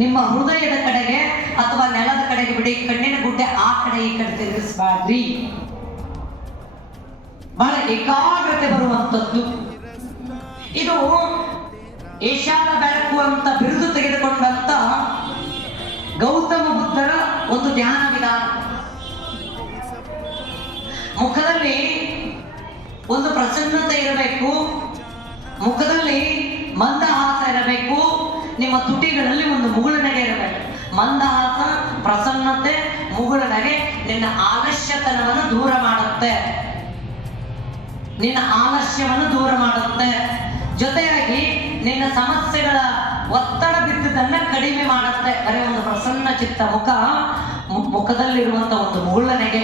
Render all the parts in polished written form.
ನಿಮ್ಮ ಹೃದಯದ ಕಡೆಗೆ ಅಥವಾ ನೆಲದ ಕಡೆಗೆ ಬಿಡಿ, ಕಣ್ಣಿನ ಗುಡ್ಡೆ ಆ ಕಡೆ ಈ ಕಡೆ ತಿರುಗಿಸ್ಬಾರ್ದ್ರಿ. ಬಹಳ ಏಕಾಗ್ರತೆ ಬರುವಂಥದ್ದು ಇದು. ಏಷ್ಯಾದ ಬೆಳಕು ಅಂತ ಬಿರುದು ತೆಗೆದುಕೊಂಡಂತ ಗೌತಮ ಬುದ್ಧರ ಒಂದು ಧ್ಯಾನ ವಿಧಾನ. ಮುಖದಲ್ಲಿ ಒಂದು ಪ್ರಸನ್ನತೆ ಇರಬೇಕು, ಮುಖದಲ್ಲಿ ಮಂದಹಾಸ ಇರಬೇಕು, ನಿಮ್ಮ ತುಟಿಗಳಲ್ಲಿ ಒಂದು ಮುಗುಳುನಗೆ ಇರಬೇಕು. ಮಂದಹಾಸ, ಪ್ರಸನ್ನತೆ, ಮುಗುಳುನಗೆ ನಿನ್ನ ಆಲಸ್ಯತನವನ್ನು ದೂರ ಮಾಡುತ್ತೆ, ನಿನ್ನ ಆಲಸ್ಯವನ್ನು ದೂರ ಮಾಡುತ್ತೆ. ಜೊತೆಯಾಗಿ ನಿನ್ನ ಸಮಸ್ಯೆಗಳ ಒತ್ತಡ ಬಿದ್ದದನ್ನ ಕಡಿಮೆ ಮಾಡುತ್ತೆ. ಬರೀ ಒಂದು ಪ್ರಸನ್ನ ಚಿತ್ತ ಮುಖ, ಮುಖದಲ್ಲಿರುವಂತ ಒಂದು ಮುಗುಳುನಗೆ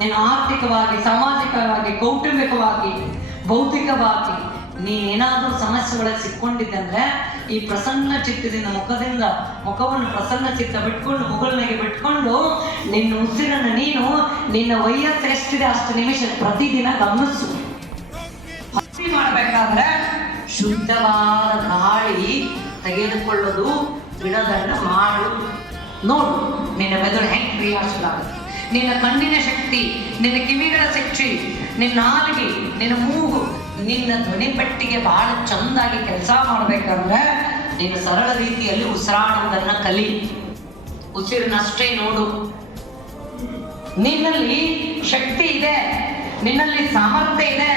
ನೀನು ಆರ್ಥಿಕವಾಗಿ, ಸಾಮಾಜಿಕವಾಗಿ, ಕೌಟುಂಬಿಕವಾಗಿ, ಭೌತಿಕವಾಗಿ ನೀನೇನಾದ್ರೂ ಸಮಸ್ಯೆಗಳಿಗೆ ಸಿಕ್ಕೊಂಡಿದ್ದಂದ್ರೆ ಈ ಪ್ರಸನ್ನ ಚಿತ್ತದಿಂದ ಮುಖವನ್ನು ಪ್ರಸನ್ನ ಚಿತ್ತ ಬಿಟ್ಕೊಂಡು, ಮುಗುಳುನಗೆ ಬಿಟ್ಕೊಂಡು ನಿನ್ನ ಉಸಿರನ್ನು ನೀನು ನಿನ್ನ ವಯಸ್ಸು ಎಷ್ಟಿದೆ ಅಷ್ಟು ನಿಮಿಷ ಪ್ರತಿದಿನ ಗಮನಿಸು. ಮಾಡಬೇಕಾದ್ರೆ ಶುದ್ಧವಾದ ಗಾಳಿ ತೆಗೆದುಕೊಳ್ಳೋದು ಬಿಡೋದನ್ನ ಮಾಡು. ನೋಡು ನಿನ್ನ ಮೆದುಳು ಹೆಂಗ್ ಕ್ರಿಯಾಶೀಲಾಗುತ್ತೆ. ನಿನ್ನ ಕಣ್ಣಿನ ಶಕ್ತಿ, ನಿನ್ನ ಕಿವಿಗಳ ಶಕ್ತಿ, ನಿನ್ನ ನಾಲಿಗೆ, ನಿನ್ನ ಮೂಗು, ನಿನ್ನ ಧ್ವನಿ ಪೆಟ್ಟಿಗೆ ಬಹಳ ಚಂದಾಗಿ ಕೆಲಸ ಮಾಡ್ಬೇಕಂದ್ರೆ ನೀನು ಸರಳ ರೀತಿಯಲ್ಲಿ ಉಸಿರಾಡುವುದನ್ನ ಕಲಿ. ಉಸಿರಿನಷ್ಟೇ ನೋಡು. ನಿನ್ನಲ್ಲಿ ಶಕ್ತಿ ಇದೆ, ನಿನ್ನಲ್ಲಿ ಸಾಮರ್ಥ್ಯ ಇದೆ,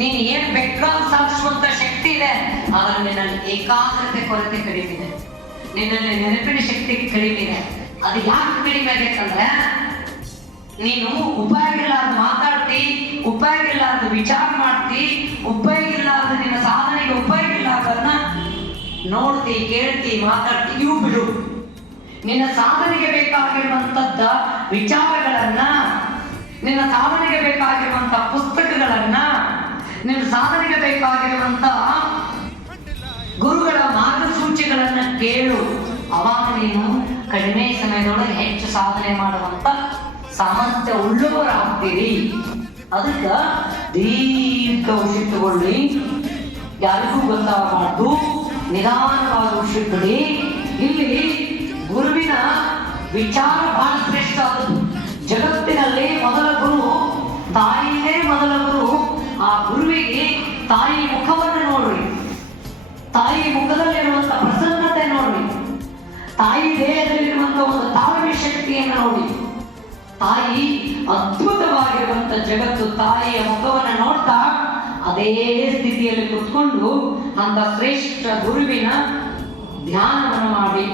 ನೀನು ಏನ್ ಬೇಕಾದ್ರೂ ಸಾಧಿಸುವಂತ ಶಕ್ತಿ ಇದೆ. ಆದ್ರೆ ನಿನ್ನಲ್ಲಿ ಏಕಾಗ್ರತೆ ಕೊರತೆ ಕಡಿಮೆ ಇದೆ, ನಿನ್ನಲ್ಲಿ ನೆನಪಿನ ಶಕ್ತಿ ಕಡಿಮೆ ಇದೆ. ಅದು ಯಾಕೆ ಕಡಿಮೆ ಆಗೈತಂದ್ರೆ ನೀನು ಉಪಯೋಗ ಇಲ್ಲಾರ್ದು ಮಾತಾಡ್ತಿ, ಉಪಯೋಗ ಇಲ್ಲಾರ್ದು ವಿಚಾರ ಮಾಡ್ತಿ, ಉಪಯೋಗ ಇಲ್ಲಾರ್ದು ನಿನ್ನ ಸಾಧನೆಗೆ ಉಪಯೋಗ ಇಲ್ಲಾರ್ದನ್ನ ನೋಡ್ತಿ, ಕೇಳ್ತಿ, ಮಾತಾಡ್ತಿ. ಇವು ಬಿಡು. ನಿನ್ನ ಸಾಧನೆಗೆ ಬೇಕಾಗಿರುವಂತದ್ದ ವಿಚಾರಗಳನ್ನ, ನಿನ್ನ ಸಾಧನೆಗೆ ಬೇಕಾಗಿರುವಂತ ಪುಸ್ತಕಗಳನ್ನ, ನಿನ್ನ ಸಾಧನೆಗೆ ಬೇಕಾಗಿರುವಂತ ಗುರುಗಳ ಮಾರ್ಗಸೂಚಿಗಳನ್ನ ಕೇಳು. ಅವಾಗ ನೀನು ಕಡಿಮೆ ಸಮಯದೊಳಗೆ ಹೆಚ್ಚು ಸಾಧನೆ ಮಾಡುವಂತ ಸಾಮರ್ಥ್ಯ ಉಳ್ಳವರಾಗ್ತೀರಿ. ಅದಕ್ಕ ದೀರ್ಘ ಉಸಿಟ್ಟುಕೊಳ್ಳಿ, ಯಾರಿಗೂ ಗೊತ್ತಾಗಬಾರ್ದು, ನಿಧಾನವಾಗಿ ಉಸಿಟ್ಟುಕೊಳ್ಳಿ. ಇಲ್ಲಿ ಗುರುವಿನ ವಿಚಾರ ಬಹಳ ಶ್ರೇಷ್ಠ. ಜಗತ್ತಿನಲ್ಲಿ ಮೊದಲ ಗುರು ತಾಯಿಯೇ ಮೊದಲ ಗುರು. ಆ ಗುರುವಿಗೆ ತಾಯಿ ಮುಖವನ್ನು ನೋಡ್ರಿ, ತಾಯಿ ಮುಖದಲ್ಲಿರುವಂತ ಪ್ರಸನ್ನತೆ ನೋಡ್ರಿ, ತಾಯಿ ದೇಹದಲ್ಲಿರುವಂತ ಒಂದು ತಾಳ್ಮೆ ಶಕ್ತಿಯನ್ನು ನೋಡಿ. ತಾಯಿ ಅದ್ಭುತವಾಗಿರುವಂತ ಜಗತ್ತು. ತಾಯಿಯ ಮುಖವನ್ನು ನೋಡ್ತಾ ಅದೇ ಸ್ಥಿತಿಯಲ್ಲಿ ಕುತ್ಕೊಂಡು ಅಂತ ಶ್ರೇಷ್ಠ ಗುರುವಿನ ಧ್ಯಾನವನ್ನು ಮಾಡಿ